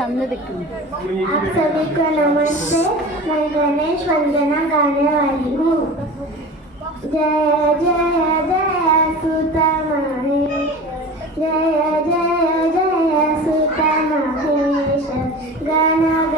सामने देखो। आप सभी को नमस्ते। मैं गणेश वंदना गाने वाली हूँ। जय जय जय सुता महेश, जय जय जय सुता महेश, गण